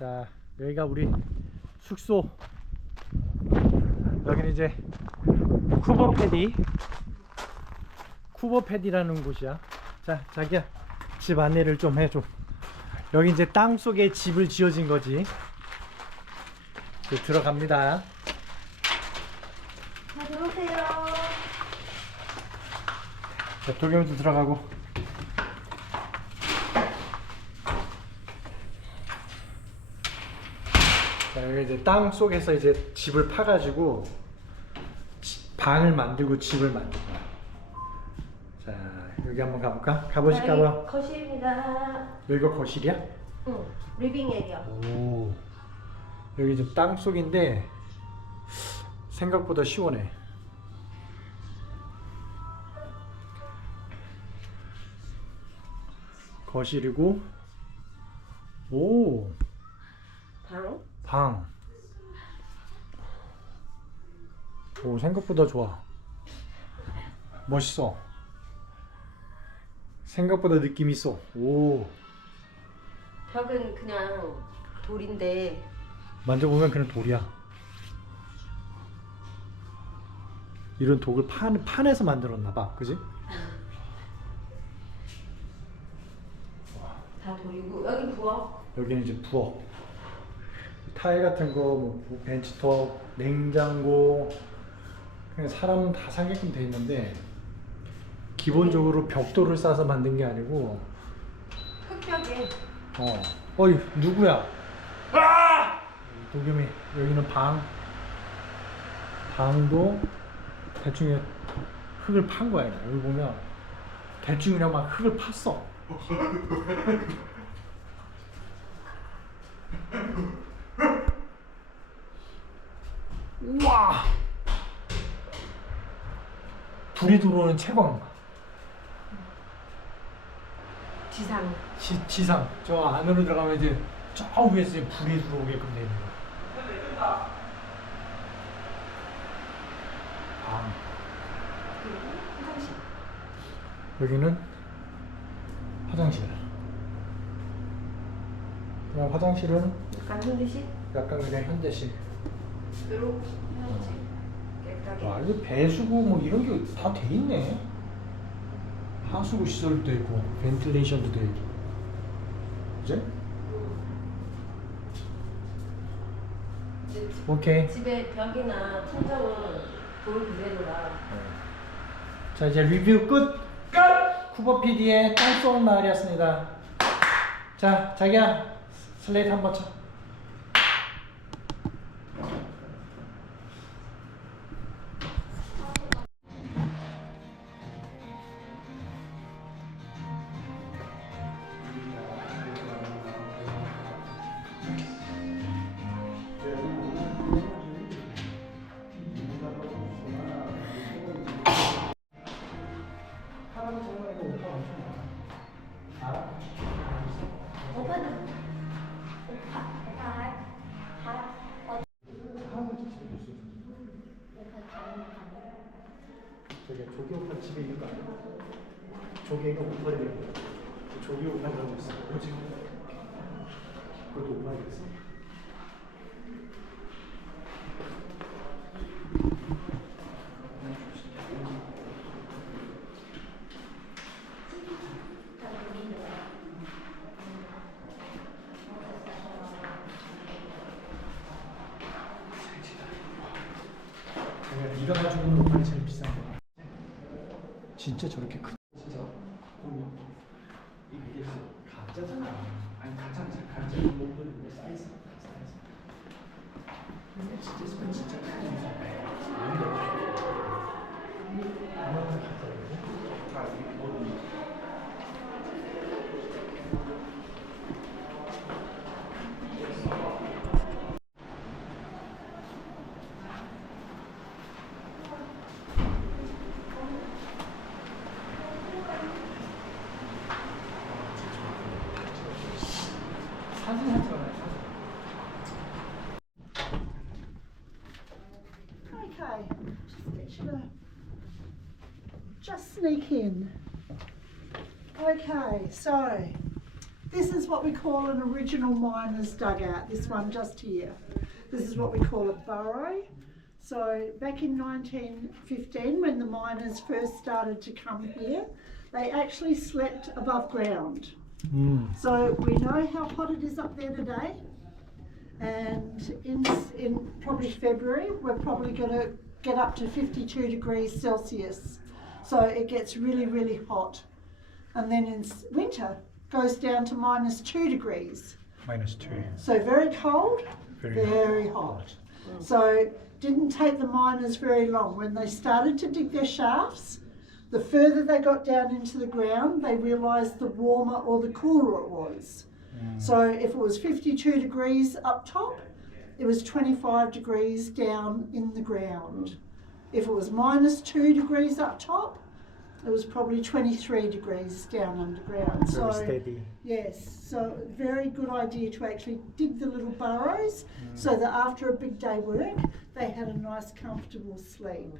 자, 여기가 우리 숙소. 여기는 이제 쿠버패디라는 곳이야. 자, 자기야, 집 안내를 좀 해줘. 여기 이제 땅 속에 집을 지어진 거지. 이제 들어갑니다. 자, 들어오세요. 자, 도겸이도 들어가고. 자, 여기 이제 땅 속에서 이제 집을 파가지고 방을 만들고 집을 만든 거야. 자, 여기 한번 가볼까? 가보실까요? 거실입니다. 여기가 거실이야? 응, 리빙 에리어. 오, 여기 좀 땅 속인데 생각보다 시원해. 거실이고, 오, 방. 오, 생각보다 좋아. 멋있어. 생각보다 느낌 있어. 오, 벽은 그냥 돌인데 만져보면 그냥 돌이야. 이런 독을 판에서 만들었나봐, 그지? 다 돌이고 여기 부엌. 여기는 이제 부엌. 타일 같은 거, 뭐 벤치톱, 냉장고, 그냥 사람은 다 살게끔 돼 있는데 기본적으로 벽돌을 싸서 만든 게 아니고. 흙벽에. 어이, 누구야? 도겸이. 여기는 방도 대충 흙을 판 거야. 여기 보면 대충 그냥 막 흙을 팠어. 우와, 불이 들어오는 채광. 지상. 저 안으로 들어가면 이제 저 위에서 이제 불이 들어오게끔 돼 있는 거야. 방. 화장실. 여기는 화장실. 그냥 화장실은 약간 현대식. 약간 그냥 현대식. 이렇게 해야지. 깨끗하게. 와, 이거 배수구 뭐 이런 게 다 돼 있네. 하수구 시설도 있고, 벤틸레이션도 돼 있고. 그지? 오케이. 집에 벽이나 천장은 돌 그대로라. 자, 이제 리뷰 끝! 쿠버 PD의 땅속 마을이었습니다. 자, 자기야, 슬레이트 한번 쳐. 조기 오빠 집에 있는 거 아니야? 조기가 오빠를 조기 오빠라고 있어. 뭐지? 그것도 오빠겠어. 네가 가지고 있는 오빠이 제일 비싼 거. 진짜 저렇게 큰. 진짜 보면 이게 가짜잖아. 아니 가짜 몸들인데 사이즈. 근데 진짜 손 진짜 크지. 아마도 가짜거든. 다 이거 사진 한 찍어놔요. Okay, just sneak in. Okay, so this is is what we call an original miner's dugout, this one just here. This is what we call a burrow. So back in 1915, when the miners first started to come here, they actually slept above ground. So we know how hot it is up there today, and in probably February, we're probably going to get up to 52 degrees Celsius. So it gets really, really hot. And then in winter, goes down to -2 degrees. -2. So very cold, very hot. So didn't take the miners very long. When they started to dig their shafts, the further they got down into the ground, they realised the warmer or the cooler it was. So if it was 52 degrees up top, it was 25 degrees down in the ground. If it was -2 degrees up top, it was probably 23 degrees down underground. Very steady. Yes, so very good idea to actually dig the little burrows so that after a big day work, they had a nice comfortable sleep.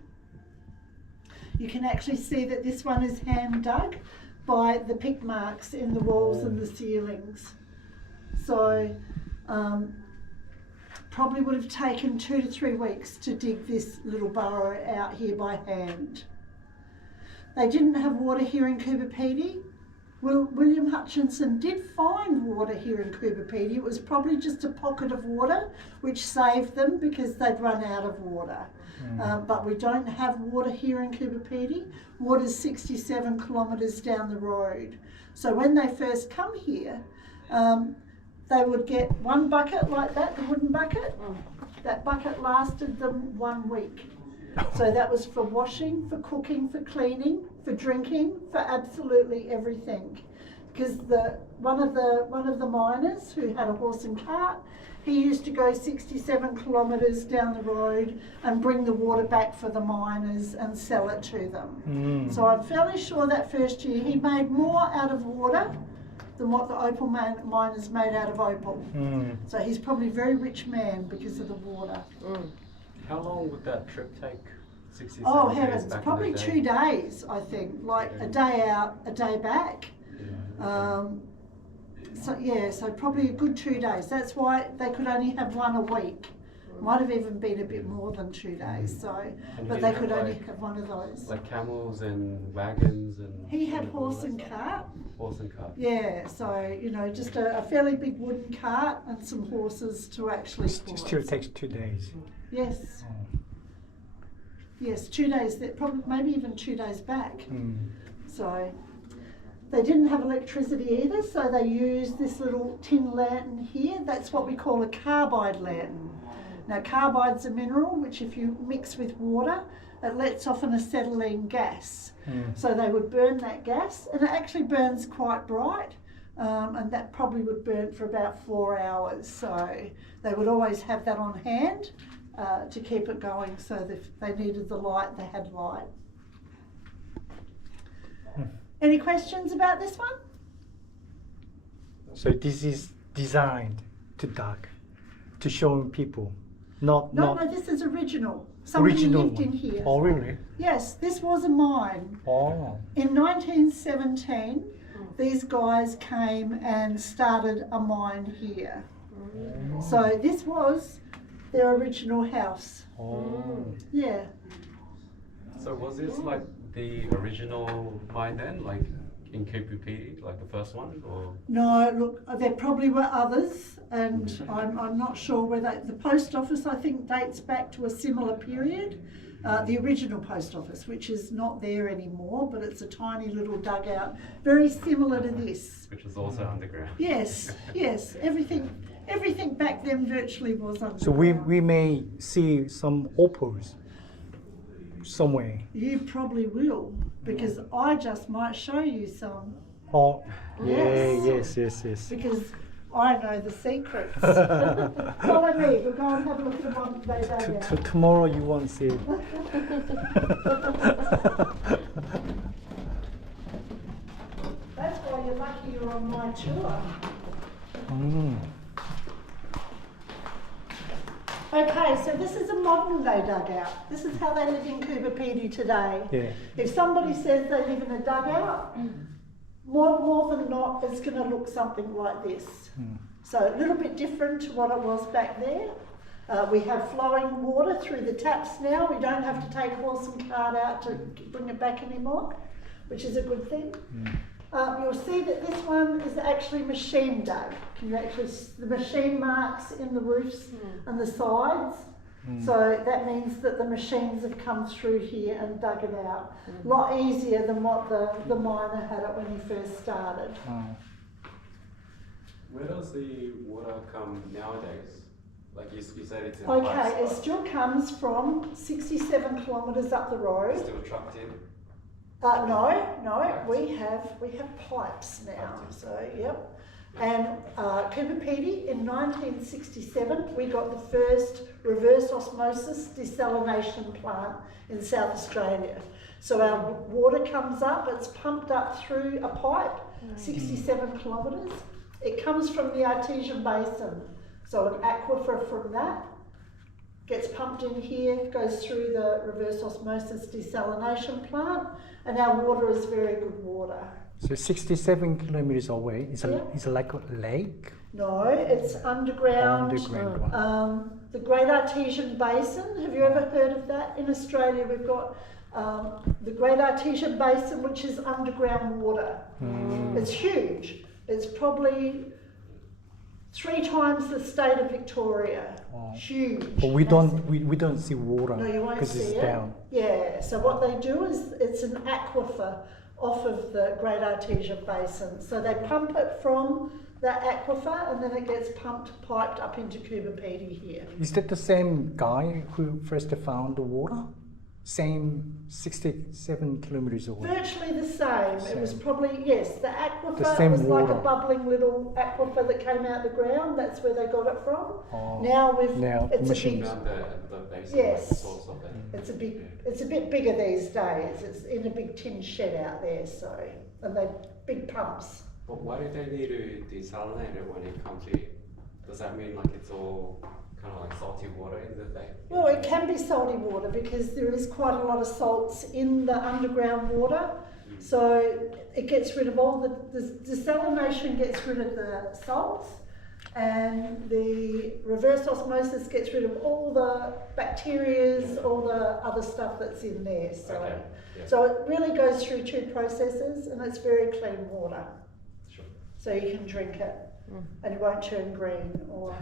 You can actually see that this one is hand dug by the pick marks in the walls and the ceilings. So probably would have taken 2 to 3 weeks to dig this little burrow out here by hand. They didn't have water here in Coober Pedy. William Hutchinson did find water here in Coober Pedy. It was probably just a pocket of water which saved them because they'd run out of water. But we don't have water here in Coober Pedy. Water's 67 kilometres down the road. So when they first come here, they would get one bucket like that, the wooden bucket. That bucket lasted them 1 week. So that was for washing, for cooking, for cleaning, for drinking, for absolutely everything. Because one of the miners who had a horse and cart, he used to go 67 kilometres down the road and bring the water back for the miners and sell it to them. So I'm fairly sure that first year he made more out of water than what the opal miners made out of opal. So he's probably a very rich man because of the water. How long would that trip take? 67 Oh days heavens, back in probably the day? 2 days, I think, like a day out, a day back. So probably a good 2 days. That's why they could only have one a week. Might have even been a bit more than 2 days. So, And but he they had, could only like- have one of those. Like camels and wagons and... He had all horse that and stuff? cart. Horse and cart. Yeah, so just a fairly big wooden cart and some horses to actually pull Still it. takes 2 days. Yes. Yes, 2 days. Probably maybe even 2 days back. So they didn't have electricity either, so they used this little tin lantern here. That's what we call a carbide lantern. Now carbide's a mineral which if you mix with water, it lets off an acetylene gas. So they would burn that gas, and it actually burns quite bright, and that probably would burn for about 4 hours. So they would always have that on hand to keep it going, so that if they needed the light, they had light. Any questions about this one? So this is designed to dug, to show people, not No, this is original. Somebody original lived in one. here. Oh really? Yes, this was a mine. Oh. In 1917, these guys came and started a mine here. So this was their original house. Oh. Yeah. So was this like the original mine then? Like in Coober Pedy, like the first one? Or No, look, there probably were others, and I'm not sure whether the post office, I think, dates back to a similar period. The original post office, which is not there anymore, but it's a tiny little dugout, very similar to this. which was also underground? Yes, yes, everything back then virtually was underground. So we may see some opals somewhere. You probably will, because I just might show you some, Oh, Yes. yes. because I know the secrets. Follow me, we'll go and have a look at the one they dug out. Tomorrow you won't see it. That's why you're lucky you're on my tour. Okay, so this is a modern day dugout. This is how they live in Coober Pedy today. Yeah. If somebody says they live in a dugout, more than not, it's going to look something like this. So a little bit different to what it was back there. We have flowing water through the taps now. We don't have to take horse and cart out to bring it back anymore, which is a good thing. You'll see that this one is actually machine dug. Can you actually the machine marks in the roofs and the sides? So that means that the machines have come through here and dug it out. A lot easier than what the miner had it when he first started. Where does the water come nowadays? Like you said, it's in Okay, pipes, it still comes from 67 kilometres up the road. still trucked in. No, we have pipes now. So yep. And Cooper Pedy in 1967, we got the first reverse osmosis desalination plant in South Australia. So our water comes up, it's pumped up through a pipe, 67 kilometres. It comes from the Artesian Basin. So an aquifer from that gets pumped in here, goes through the reverse osmosis desalination plant, and our water is very good water. So 67 kilometers away, it's Yeah. it's like a lake? No, it's underground. Underground one. The Great Artesian Basin, have you ever heard of that? In Australia we've got the Great Artesian Basin, which is underground water. It's huge. It's probably 3 times the state of Victoria. Wow. Huge. But we massive. don't see water No, you won't because see it's it. down. Yeah, so what they do is it's an aquifer off of the Great Artesian Basin. So they pump it from that aquifer and then it gets piped up into Cooper Pedy here. Is that the same guy who first found the water? Same 67 kilometers away. Virtually the same. It was probably, yes, the aquifer The same was like a water. bubbling little aquifer that came out the ground. That's where they got it from. Oh. Now it's machines. a Found the basin, Yes. like the source of it. big, it's a bit bigger these days. It's in a big tin shed out there, so, and they big pumps. But why do they need to desalinate it when it comes here? Does that mean like it's all kind of like salty water in the thing? Well, it can be salty water because there is quite a lot of salts in the underground water. So it gets rid of all the desalination gets rid of the salts, and the reverse osmosis gets rid of all the bacterias, all the other stuff that's in there. So, Okay, yeah. so it really goes through 2 processes, and it's very clean water. Sure. So you can drink it, and it won't turn green or.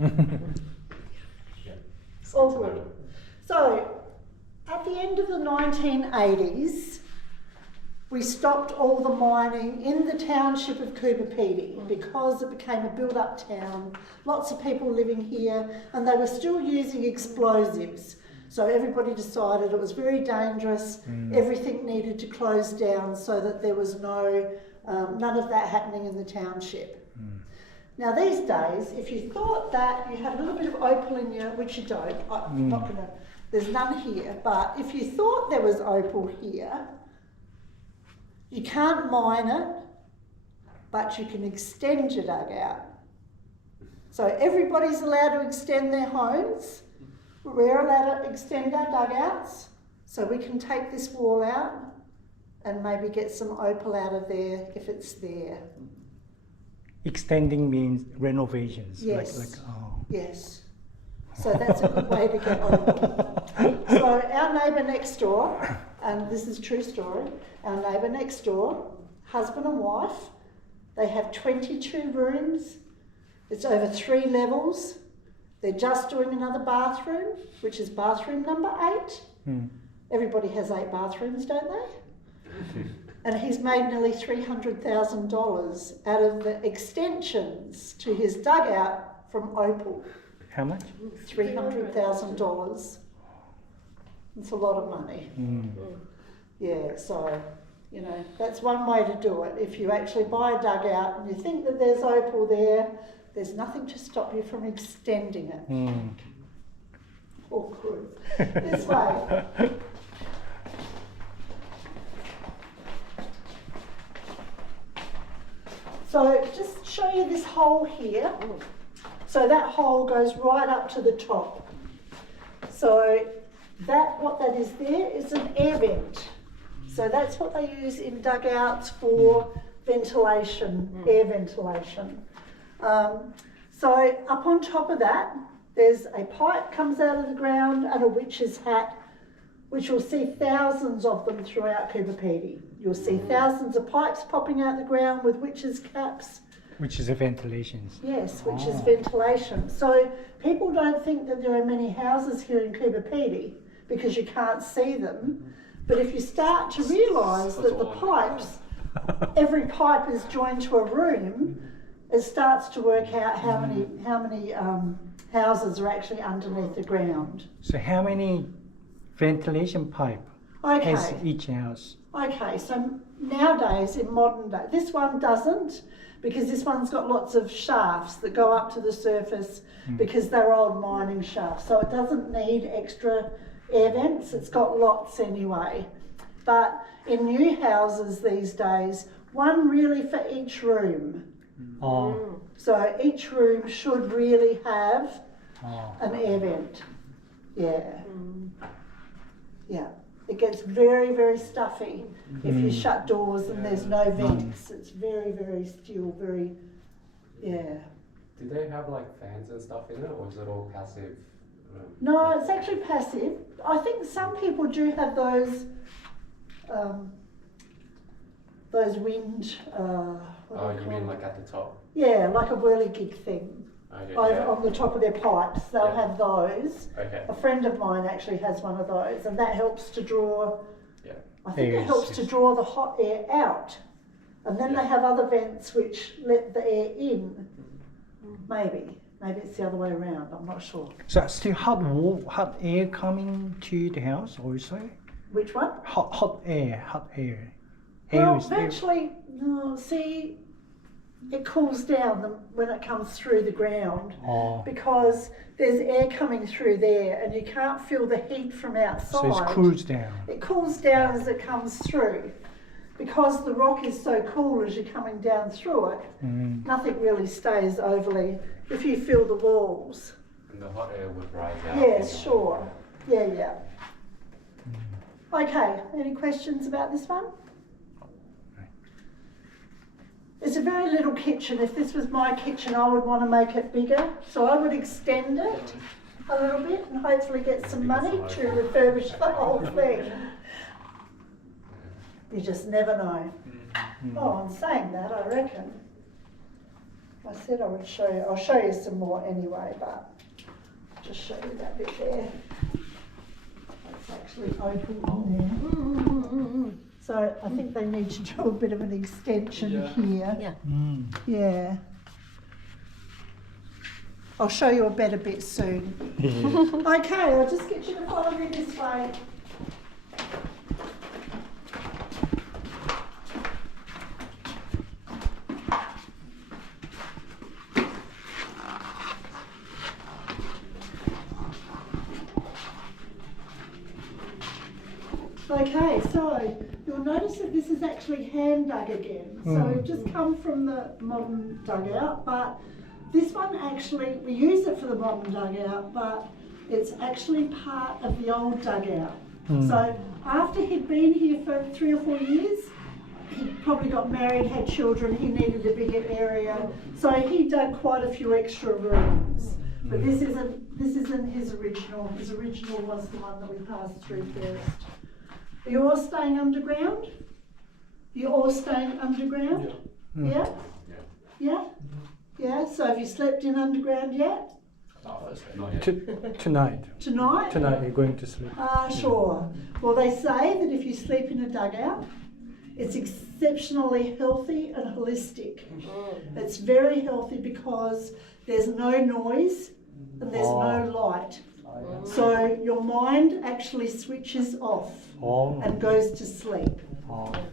Yeah. It's All to good. know. So, at the end of the 1980s, we stopped all the mining in the township of Cooper Pedy because it became a built-up town, lots of people living here, and they were still using explosives. So everybody decided it was very dangerous, everything needed to close down so that there was none of that happening in the township. Now these days, if you thought that you had a little bit of opal in your, which you don't, I'm not gonna, there's none here, but if you thought there was opal here, you can't mine it, but you can extend your dugout. So everybody's allowed to extend their homes. We're allowed to extend our dugouts, so we can take this wall out and maybe get some opal out of there if it's there. Extending means renovations. Yes. Like Yes. So that's a good way to get opal. So our neighbour next door, and this is a true story, our neighbour next door, husband and wife, they have 22 rooms. It's over 3 levels. They're just doing another bathroom, which is bathroom number 8. Everybody has 8 bathrooms, don't they? And he's made nearly $300,000 out of the extensions to his dugout from opal. How much? $300,000. It's a lot of money. Yeah, so, you know, that's one way to do it. If you actually buy a dugout and you think that there's opal there, there's nothing to stop you from extending it. Or good. This way. So just show you this hole here. So that hole goes right up to the top. So what that is there is an air vent. So that's what they use in dugouts for ventilation, air ventilation. So up on top of that, there's a pipe comes out of the ground and a witch's hat, which you'll see thousands of them throughout Cooper Pedy. You'll see thousands of pipes popping out the ground with witches' caps. Which is a ventilation. Yes, which is ventilation. So people don't think that there are many houses here in Cooper Pedy because you can't see them. But if you start to realise that the pipes, every pipe is joined to a room, it starts to work out how many houses are actually underneath the ground. So how many ventilation pipe has Okay. each house? Okay, so nowadays in modern day, this one doesn't, because this one's got lots of shafts that go up to the surface because they're old mining shafts. So it doesn't need extra air vents, it's got lots anyway. But in new houses these days, one really for each room. Oh, So each room should really have oh. an air vent. Yeah. Yeah. It gets very, very stuffy if you shut doors and there's no vents. It's very, very still, very, yeah. Do they have like fans and stuff in it, or is it all passive? No, it's actually passive. I think some people do have those wind, what Oh, do they you call mean it? like at the top? Yeah, like a whirligig thing. Okay. Over Yeah. on the top of their pipes, they'll Yeah. have those. Okay. A friend of mine actually has one of those, and that helps to draw. Yeah. I think Air, it helps to yes. draw the hot air out, and then Yeah. they have other vents which let the air in. Maybe it's the other way around. I'm not sure. So still hot air coming to the house also? Which one? Hot air. Well, is actually, no. See, it cools down when it comes through the ground Oh, because there's air coming through there, and you can't feel the heat from outside. so it cools down. It cools down as it comes through. Because the rock is so cool as you're coming down through it, nothing really stays overly, if you feel the walls. And the hot air would rise out. Yes, sure. Yeah. Okay, any questions about this one? It's a very little kitchen. If this was my kitchen, I would want to make it bigger. So I would extend it a little bit and hopefully get some money to refurbish the whole thing. You just never know. Oh, I'm saying that, I reckon. I said I would show you. I'll show you some more anyway, but I'll just show you that bit there. It's actually open in there. So I think they need to do a bit of an extension here. Yeah. Yeah. I'll show you a better bit soon. Okay, I'll just get you to follow me this way. Okay, so you'll notice that this is actually hand dug again. So we've just come from the modern dugout, but this one actually, we use it for the modern dugout, but it's actually part of the old dugout. So after he'd been here for 3 or 4 years, he probably got married, had children, he needed a bigger area. So he dug quite a few extra rooms. But this isn't his original. His original was the one that we passed through first. Are you all staying underground? You're all staying underground? Yeah? Yeah? Yeah? So have you slept in underground yet? Not yet. Tonight Tonight? you're going to sleep. Sure. Well, they say that if you sleep in a dugout, it's exceptionally healthy and holistic. It's very healthy because there's no noise and there's no light. So your mind actually switches off and goes to sleep.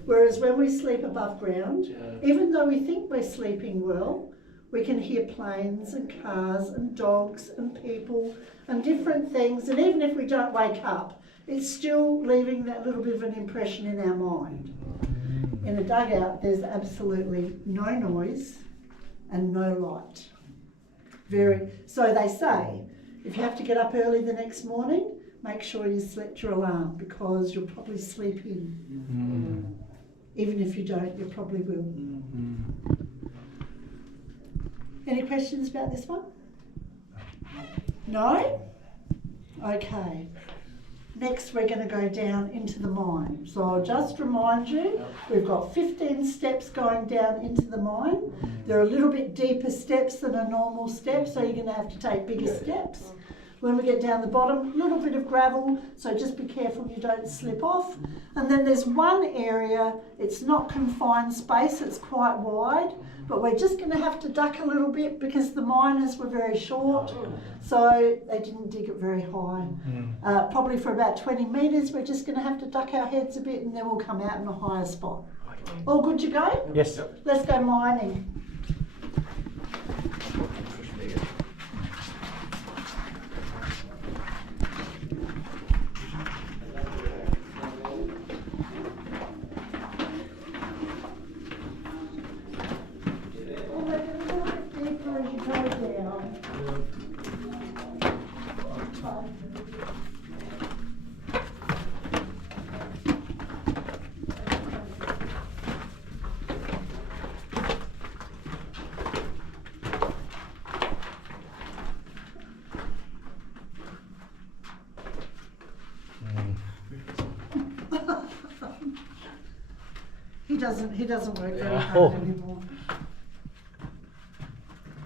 Whereas when we sleep above ground, even though we think we're sleeping well, we can hear planes and cars and dogs and people and different things. And even if we don't wake up, it's still leaving that little bit of an impression in our mind. In a dugout, there's absolutely no noise and no light. So they say, if you have to get up early the next morning, make sure you set your alarm because you'll probably sleep in. Even if you don't, you probably will. Any questions about this one? No? Okay. Next we're going to go down into the mine. So I'll just remind you, we've got 15 steps going down into the mine. They're a little bit deeper steps than a normal step, so you're going to have to take bigger steps. When we get down the bottom, a little bit of gravel, so just be careful you don't slip off. And then there's one area, it's not confined space, it's quite wide, but we're just going to have to duck a little bit because the miners were very short, so they didn't dig it very high. Probably for about 20 metres, we're just going to have to duck our heads a bit and then we'll come out in a higher spot. All good to go? Yes. Let's go mining. He doesn't work very hard anymore.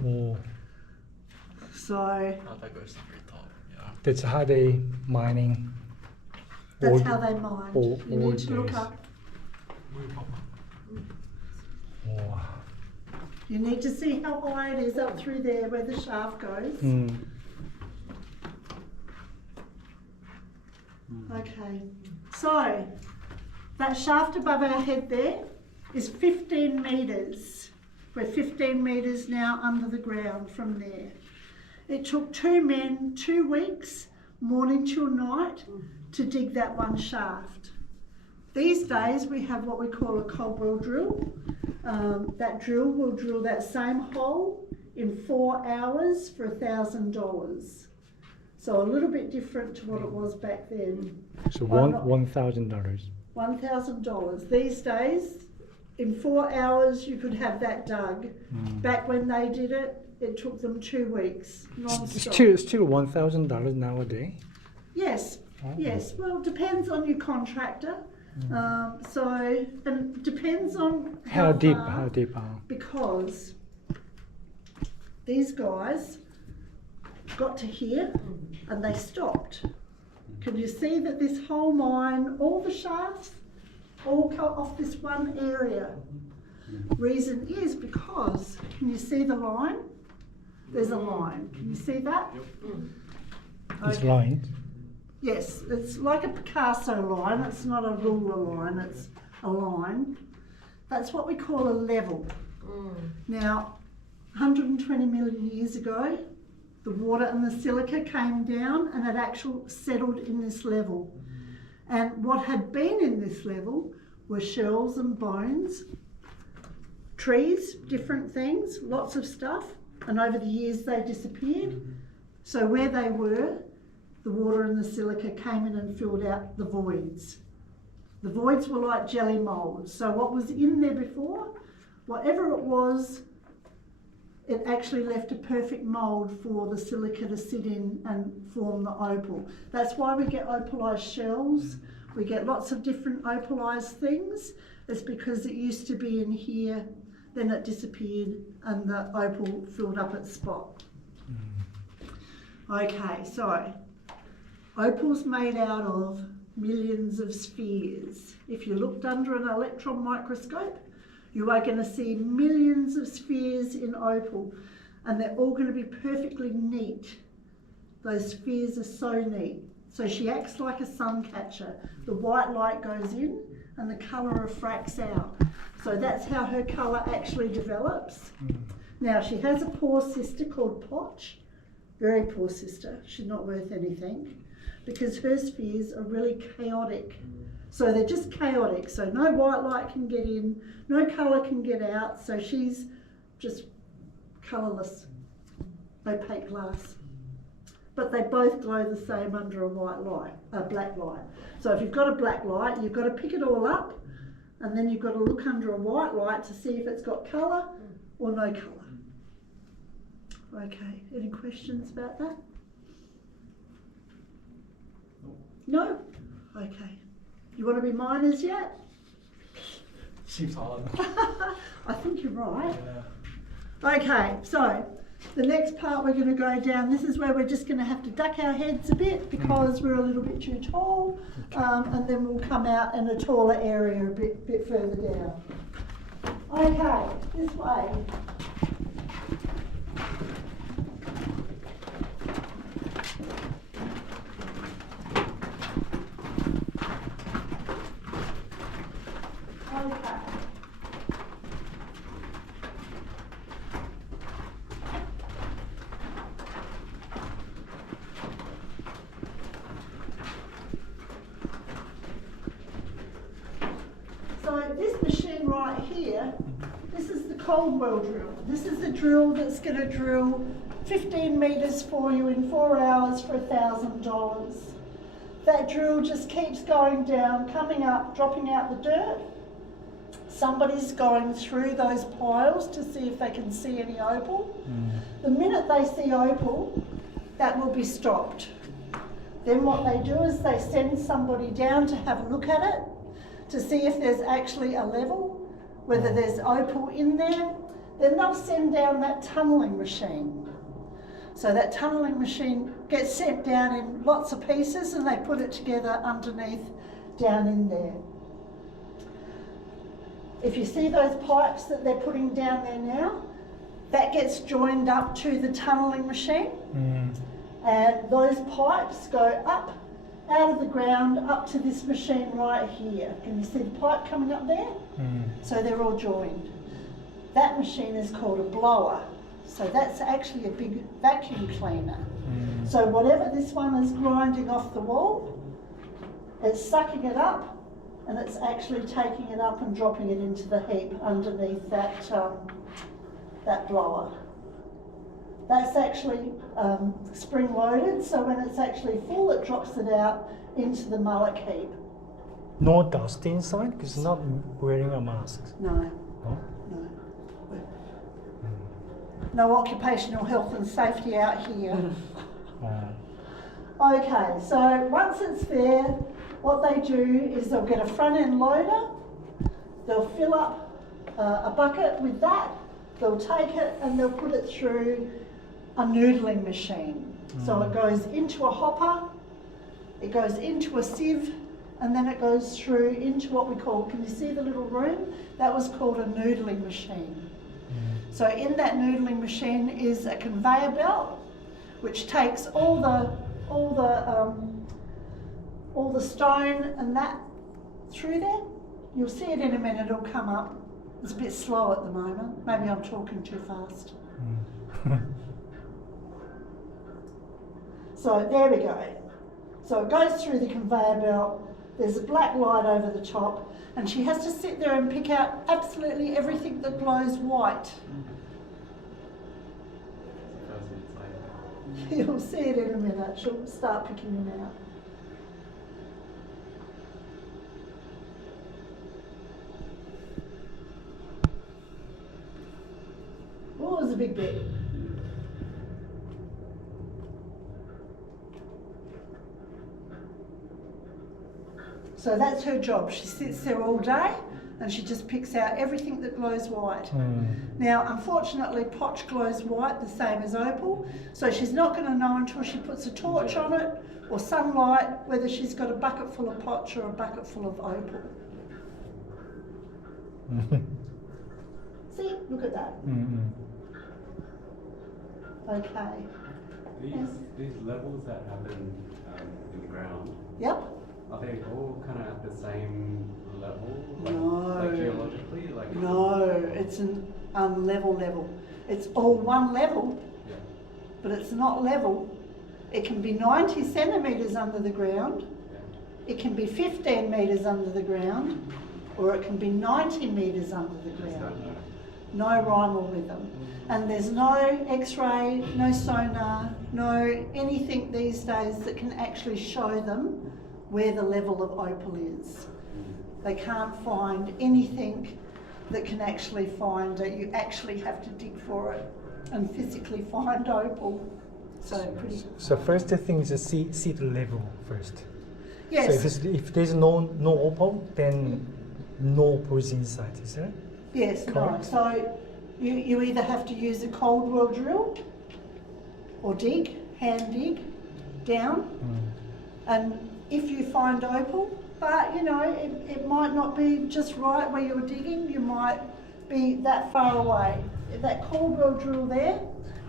Oh, So that goes to the very top. Yeah. that's how they mining. that's Old- how they mine. old- You need old to look days. up. Oh. You need to see how high it is up through there where the shaft goes. Okay, so that shaft above our head there is 15 metres. We're 15 metres now under the ground from there. It took 2 men 2 weeks, morning till night, to dig that one shaft. These days we have what we call a cobwell drill. That drill will drill that same hole in 4 hours for $1,000. So a little bit different to what it was back then. So I'm not- $1,000. $1,000. These days, in 4 hours, you could have that dug. Back when they did it, it took them 2 weeks, non-stop. Still $1,000 nowadays. Yes, Oh. yes. Well, it depends on your contractor. And depends on How deep? far, How deep? because these guys got to here and they stopped. Can you see that this whole mine, all the shafts, all cut off this one area? Reason is because, can you see the line? There's a line. Can you see that? It's Okay. lined. Yes, it's like a Picasso line. It's not a ruler line, it's a line. That's what we call a level. Now, 120 million years ago, the water and the silica came down and it actually settled in this level. And what had been in this level were shells and bones, trees, different things, lots of stuff. And over the years they disappeared. So where they were, the water and the silica came in and filled out the voids. The voids were like jelly moulds. So what was in there before, whatever it was, it actually left a perfect mould for the silica to sit in and form the opal. That's why we get opalised shells. We get lots of different opalised things. It's because it used to be in here, then it disappeared and the opal filled up its spot. Okay, so opal's made out of millions of spheres. If you looked under an electron microscope, you are going to see millions of spheres in opal, and they're all going to be perfectly neat. Those spheres are so neat. So she acts like a sun catcher. The white light goes in and the colour refracts out. So that's how her colour actually develops. Now she has a poor sister called Potch, very poor sister. She's not worth anything because her spheres are really chaotic. So they're just chaotic. So no white light can get in, no colour can get out. So she's just colourless, opaque glass. But they both glow the same under a white light, a black light. So if you've got a black light, you've got to pick it all up and then you've got to look under a white light to see if it's got colour or no colour. Okay, any questions about that? No? Okay. You want to be miners yet? Seems hard. I think you're right. Yeah. Okay, so the next part we're going to go down, this is where we're just going to have to duck our heads a bit because we're a little bit too tall, and then we'll come out in a taller area a bit further down. Okay, this way. Okay. So this machine right here, this is the cold well drill. This is the drill that's going to drill 15 metres for you in 4 hours for $1,000. That drill just keeps going down, coming up, dropping out the dirt. Somebody's going through those piles to see if they can see any opal. The minute they see opal, that will be stopped. Then what they do is they send somebody down to have a look at it, to see if there's actually a level, whether there's opal in there. Then they'll send down that tunnelling machine. So that tunnelling machine gets sent down in lots of pieces and they put it together underneath down in there. If you see those pipes that they're putting down there now, that gets joined up to the tunnelling machine. And those pipes go up out of the ground up to this machine right here. Can you see the pipe coming up there? So they're all joined. That machine is called a blower. So that's actually a big vacuum cleaner. So whatever this one is grinding off the wall, it's sucking it up and it's actually taking it up and dropping it into the heap underneath that, that blower. That's actually spring loaded, so when it's actually full it drops it out into the mullock heap. No dust inside because not wearing a mask. No. No? No. No occupational health and safety out here. Okay, so once it's there, what they do is they'll get a front end loader, they'll fill up a bucket with that, they'll take it and they'll put it through a noodling machine. So it goes into a hopper, it goes into a sieve, and then it goes through into what we call, can you see the little room? That was called a noodling machine. So in that noodling machine is a conveyor belt, which takes all the stone and that through there. You'll see it in a minute, it'll come up. It's a bit slow at the moment. Maybe I'm talking too fast. So there we go. So it goes through the conveyor belt. There's a black light over the top, and she has to sit there and pick out absolutely everything that glows white. You'll see it in a minute. She'll start picking them out. Oh, it was a big bit. So that's her job. She sits there all day and she just picks out everything that glows white. Now, unfortunately, potch glows white the same as opal, so she's not going to know until she puts a torch on it or sunlight whether she's got a bucket full of potch or a bucket full of opal. See, look at that. Okay. These levels that happen in the ground, Yep. are they all kind of at the same level? No. Like geologically? Like No, it's an unlevel level. It's all one level, Yeah. but it's not level. It can be 90 centimetres under the ground, Yeah. it can be 15 metres under the ground, or it can be 90 metres under the Just ground. don't know. No rhyme or rhythm. And there's no x-ray, no sonar, no anything these days that can actually show them where the level of opal is. They can't find anything that can actually find it. You actually have to dig for it and physically find opal. So pretty. So first thing is see the level first. Yes. So if there's no opal, then no opal is inside, is it? Yes, no. Correct. So you either have to use a cold well drill or dig, hand dig down. And if you find opal, but you know, it might not be just right where you're digging, you might be that far away. That cold well drill there,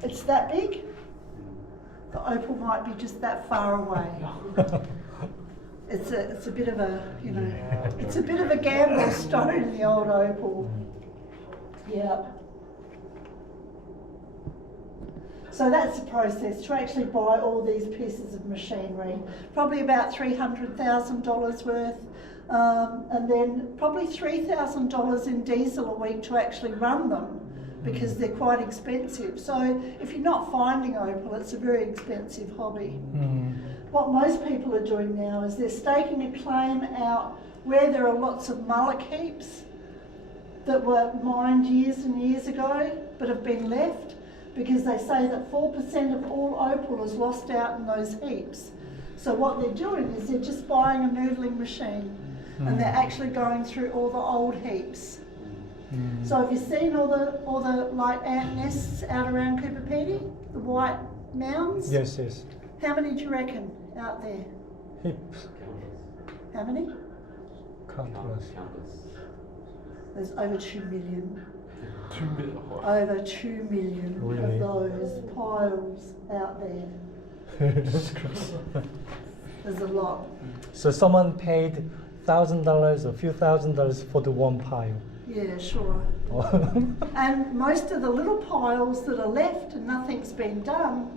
it's that big, the opal might be just that far away. It's a bit of a, you know, it's a bit of a gamble stone, the old opal. Yeah. So that's the process to actually buy all these pieces of machinery. Probably about $300,000 worth, and then probably $3,000 in diesel a week to actually run them, because they're quite expensive. So if you're not finding opal, it's a very expensive hobby. What most people are doing now is they're staking a claim out where there are lots of mullock heaps that were mined years and years ago but have been left, because they say that 4% of all opal is lost out in those heaps. So what they're doing is they're just buying a noodling machine and they're actually going through all the old heaps. So have you seen all the like ant nests out around Cooper Pedy? The white mounds? Yes, yes. How many do you reckon out there? Heaps. How many? Countless. There's over 2 million. 2 million. Over 2 million Really? of those piles out there. There's a lot. So someone paid $1,000 or few $1,000s for the one pile. Yeah, sure. And most of the little piles that are left and nothing's been done,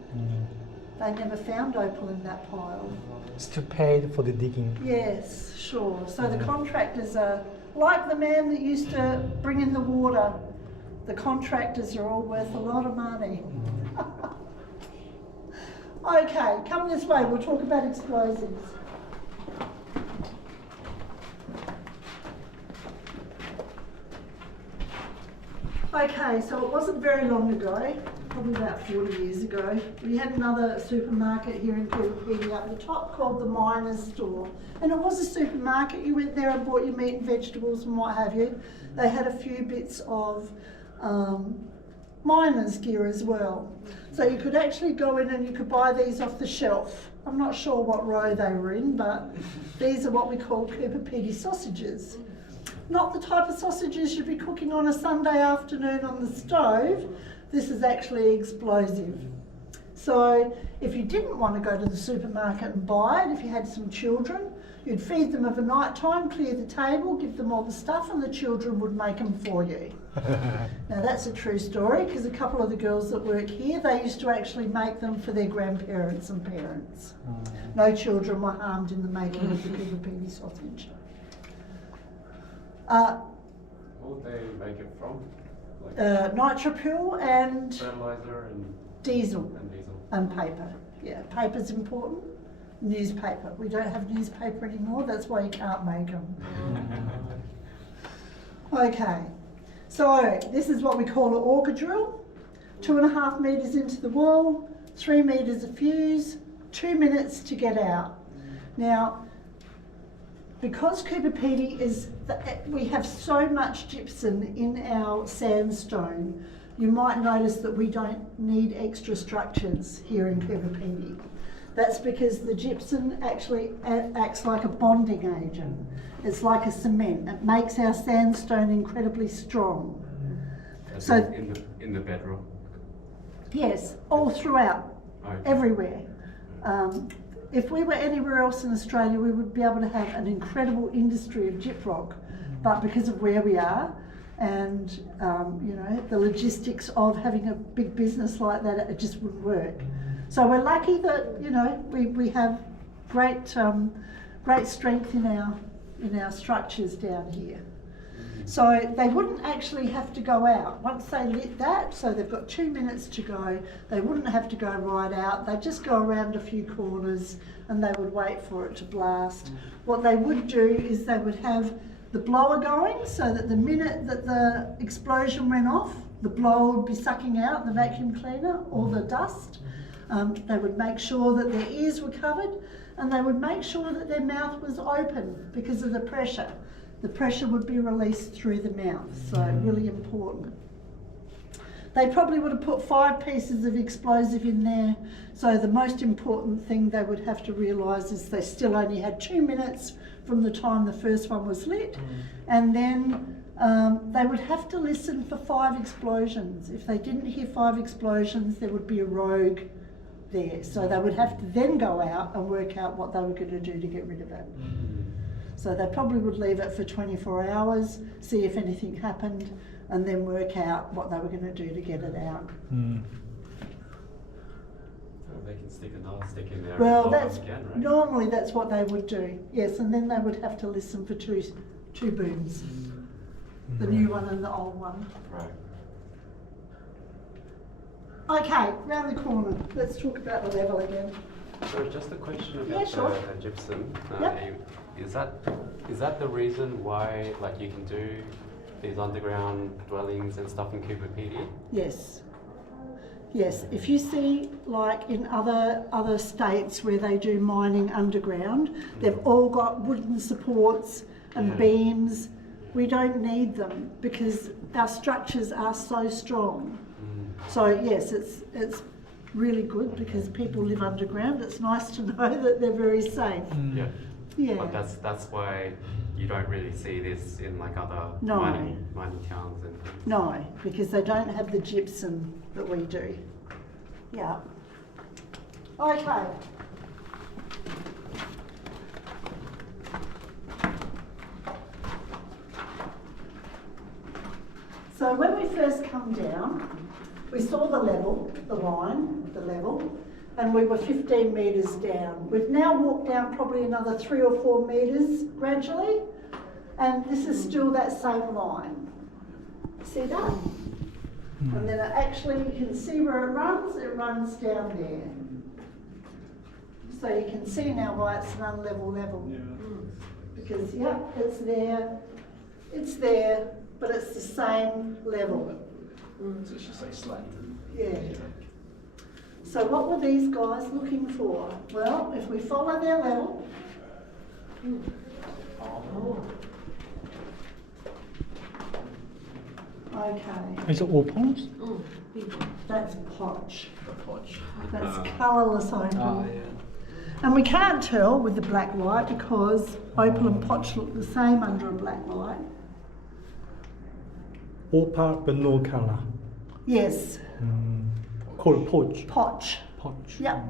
they never found opal in that pile. Still paid for the digging. Yes, sure. So the contractors are like the man that used to bring in the water. The contractors are all worth a lot of money. Okay, come this way, we'll talk about explosives. Okay, so it wasn't very long ago, probably about 40 years ago, we had another supermarket here in Cooper Pedy up the top called the Miners Store. And it was a supermarket, you went there and bought your meat and vegetables and what have you. They had a few bits of miners' gear as well. So you could actually go in and you could buy these off the shelf. I'm not sure what row they were in, but these are what we call Cooper Pedy sausages. Not the type of sausages you'd be cooking on a Sunday afternoon on the stove. This is actually explosive. So if you didn't want to go to the supermarket and buy it, if you had some children, you'd feed them of a night time, clear the table, give them all the stuff, and the children would make them for you. Now that's a true story, because a couple of the girls that work here, they used to actually make them for their grandparents and parents. No children were harmed in the making of the Cooper Pedy sausage. What would they make it from? Like Nitropil and fertilizer and diesel diesel. and paper. Yeah, paper's important. Newspaper. We don't have newspaper anymore, that's why you can't make them. Okay, so this is what we call an auger drill. 2.5 metres into the wall, 3 metres of fuse, 2 minutes to get out. Now, because Cooper Pedy is, we have so much gypsum in our sandstone, you might notice that we don't need extra structures here in Cooper Pedy. That's because the gypsum actually acts like a bonding agent. It's like a cement. It makes our sandstone incredibly strong. As So in the bedrock. yes, all throughout, Okay. everywhere. If we were anywhere else in Australia, we would be able to have an incredible industry of gyprock, but because of where we are and you know, the logistics of having a big business like that, it just wouldn't work. So we're lucky that, you know, we have great great strength in our structures down here. So they wouldn't actually have to go out. Once they lit that, so they've got 2 minutes to go, they wouldn't have to go right out. They'd just go around a few corners and they would wait for it to blast. What they would do is they would have the blower going so that the minute that the explosion went off, the blower would be sucking out the vacuum cleaner or the dust. They would make sure that their ears were covered, and they would make sure that their mouth was open because of the pressure. The pressure would be released through the mouth, so really important. They probably would have put 5 pieces of explosive in there, so the most important thing they would have to realise is they still only had 2 minutes from the time the first one was lit, and then they would have to listen for 5 explosions. If they didn't hear 5 explosions, there would be a rogue there, so they would have to then go out and work out what they were going to do to get rid of it. So they probably would leave it for 24 hours, see if anything happened, and then work out what they were going to do to get it out. They can stick another stick in there. Well, and blow it that's up again, right? normally that's what they would do. Yes, and then they would have to listen for two booms, the new one and the old one. Right. Okay, round the corner. Let's talk about the level again. So just a question about Yeah, sure. the gypsum. Yep. Is that the reason why like you can do these underground dwellings and stuff in Cooper PD? Yes. Yes, if you see like in other states where they do mining underground, they've all got wooden supports and beams. We don't need them because our structures are so strong. So yes, it's really good because people live underground. It's nice to know that they're very safe. Yeah. Yeah. But that's why you don't really see this in like other No. mining towns and things. No, because they don't have the gypsum that we do. Yeah. Okay. So when we first come down, we saw the level, the line, the level, and we were 15 metres down. We've now walked down probably another 3 or 4 metres gradually, and this is still that same line. See that? And then it actually, you can see where it runs down there. So you can see now why it's an unlevel level. Because, yeah, it's there, but it's the same level. So it's just like slanted. Yeah. So what were these guys looking for? Well, if we follow their level, okay, Is it opals? that's potch. The potch. That's colourless opal. Oh, yeah. And we can't tell with the black light because opal and potch look the same under a black light. Opal but no color. Yes, Called poach. potch. Poach. Yep.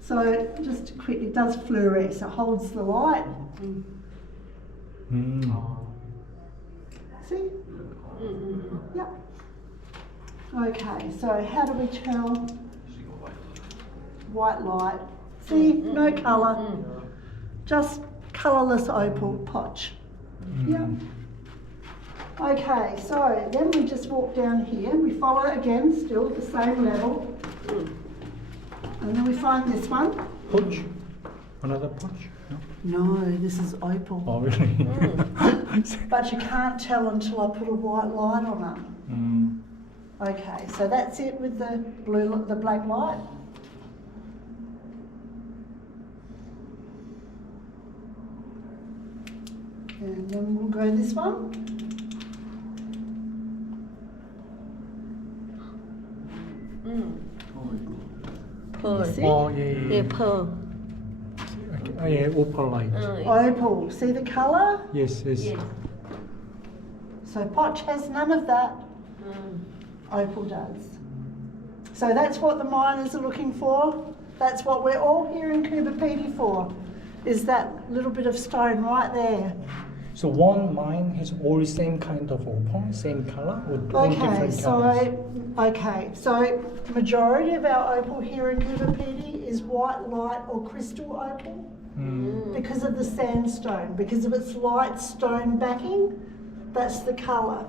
So just quick, it does fluoresce, it holds the light. See? Yep. Okay, so how do we tell white light? See, no colour, just colourless opal potch. Yep. Okay, so then we just walk down here, we follow again, still at the same level. And then we find this one. Poach? Another poach? No? No, this is opal. Oh, really? But you can't tell until I put a white light on it. Okay, so that's it with the black light. And then we'll go this one. Pearl. See? Oh, yeah. Yeah, pearl. Okay. Oh, yeah, opal light. Opal, see the colour? Yes, yes. Yes. So potch has none of that. Opal does. So that's what the miners are looking for. That's what we're all here in Cooper Pedy for, is that little bit of stone right there. So one mine has all same kind of opal, same color, or all different colors? So majority of our opal here in Cooper Pedy is white light or crystal opal because of the sandstone, because of its light stone backing. That's the colour.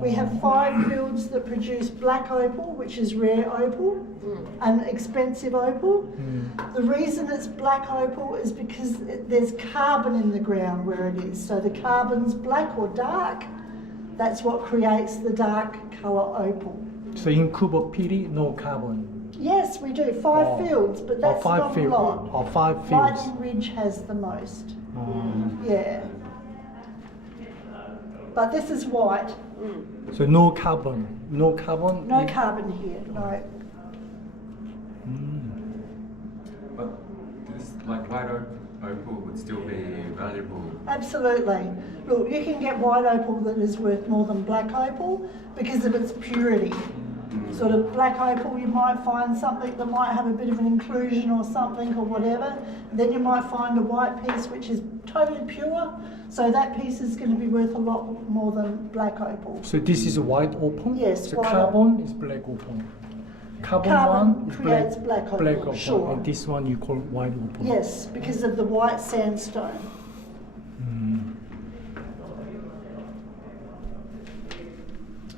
We have 5 fields that produce black opal, which is rare opal, and expensive opal. The reason it's black opal is because there's carbon in the ground where it is. So the carbon's black or dark. That's what creates the dark colour opal. So in Cooper Pedy, no carbon. Yes, we do 5 fields, but that's not a lot. Or 5 fields. Lightning Ridge has the most. Um, Yeah. But this is white. so no carbon. No carbon. No carbon here. No. But this, like white opal would still be valuable. Absolutely. Look, you can get white opal that is worth more than black opal because of its purity. Sort of black opal, you might find something that might have a bit of an inclusion or something or whatever. Then you might find a white piece which is totally pure. So that piece is going to be worth a lot more than black opal. So this is white opal? Yes, So white carbon is black opal. Carbon one is creates black opal, black opal. sure. And this one you call white opal. Yes, because of the white sandstone.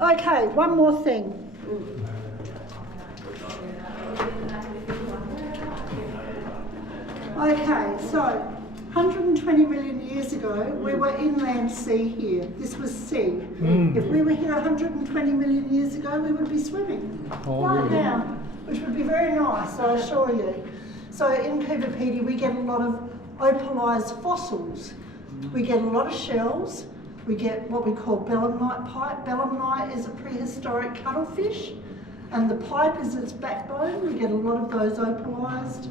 Okay, one more thing. Okay, so 120 million years ago, we were inland sea here. This was sea. If we were here 120 million years ago, we would be swimming right really? now, which would be very nice, I assure you. So in Cooper Pedy, we get a lot of opalized fossils. We get a lot of shells. We get what we call belemnite pipe. Belemnite is a prehistoric cuttlefish, and the pipe is its backbone. We get a lot of those opalized.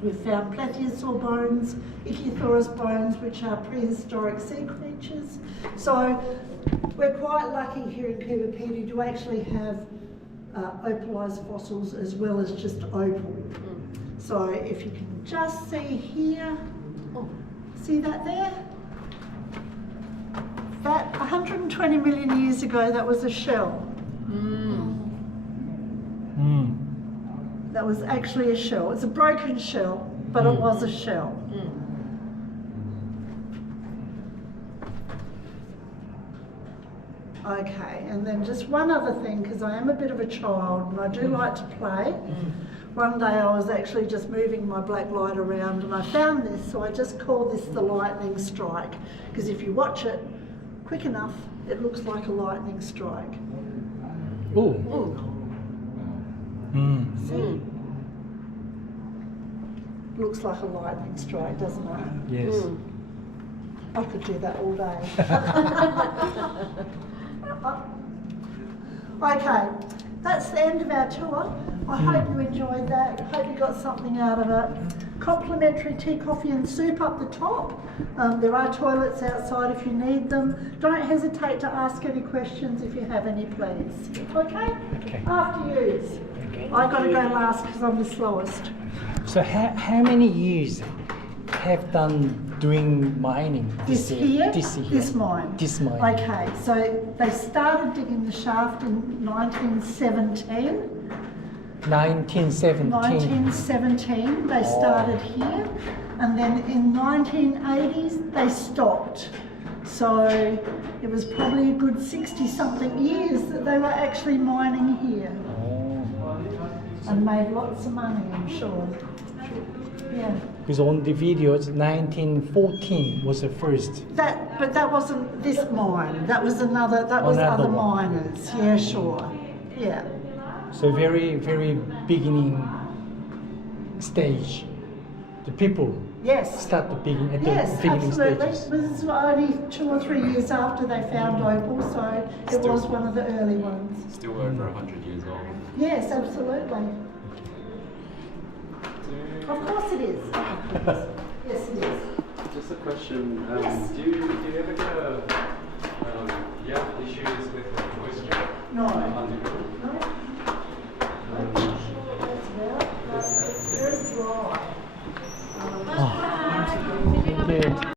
We've found plesiosaur bones, ichthyosaurus bones, which are prehistoric sea creatures. So we're quite lucky here in Cooper Pedy to actually have opalized fossils as well as just opal. So if you can just see here, see that there? That 120 million years ago, that was a shell. That was actually a shell. It's a broken shell, but it was a shell. Okay, and then just one other thing, because I am a bit of a child and I do like to play. One day I was actually just moving my black light around and I found this, so I just call this the lightning strike, because if you watch it quick enough, it looks like a lightning strike. Oh. See? Looks like a lightning strike, doesn't it? Yes. I could do that all day. Okay, that's the end of our tour. I hope you enjoyed that. I hope you got something out of it. Complimentary tea, coffee and soup up the top. There are toilets outside if you need them. Don't hesitate to ask any questions if you have any, please. Okay? Okay. After yous. I got to go last because I'm the slowest. So how many years have done doing mining? This here? This here. This mine. This mine. Okay, so they started digging the shaft in 1917. 1917. 1917 they started here, and then in 1980s they stopped. So it was probably a good 60-something years that they were actually mining here, and made lots of money, I'm sure. Yeah. Because on the videos, 1914 was the first. But that wasn't this mine. That was another. That was Another other one. miners. Yeah, sure. Yeah. So very, very beginning stage. The people Yes. start the beginning at Yes, the beginning absolutely. stages. This was only 2 or 3 years after they found opal, so it was one of the early ones. Still over 100 years old. Yes, absolutely. Of course it is. Yes, it is. Just a question. Yes. Do you ever get issues